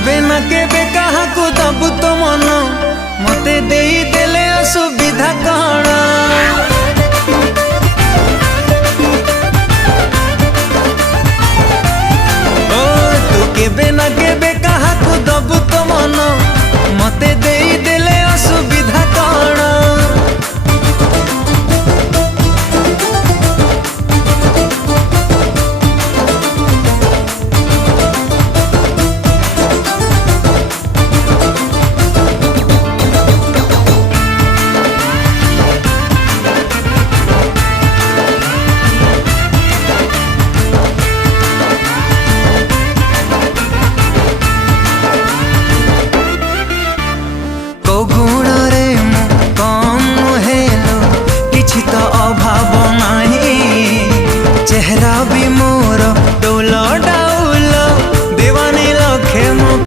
केबे ना केबे कहा को दबु तो मन मते देई देले असु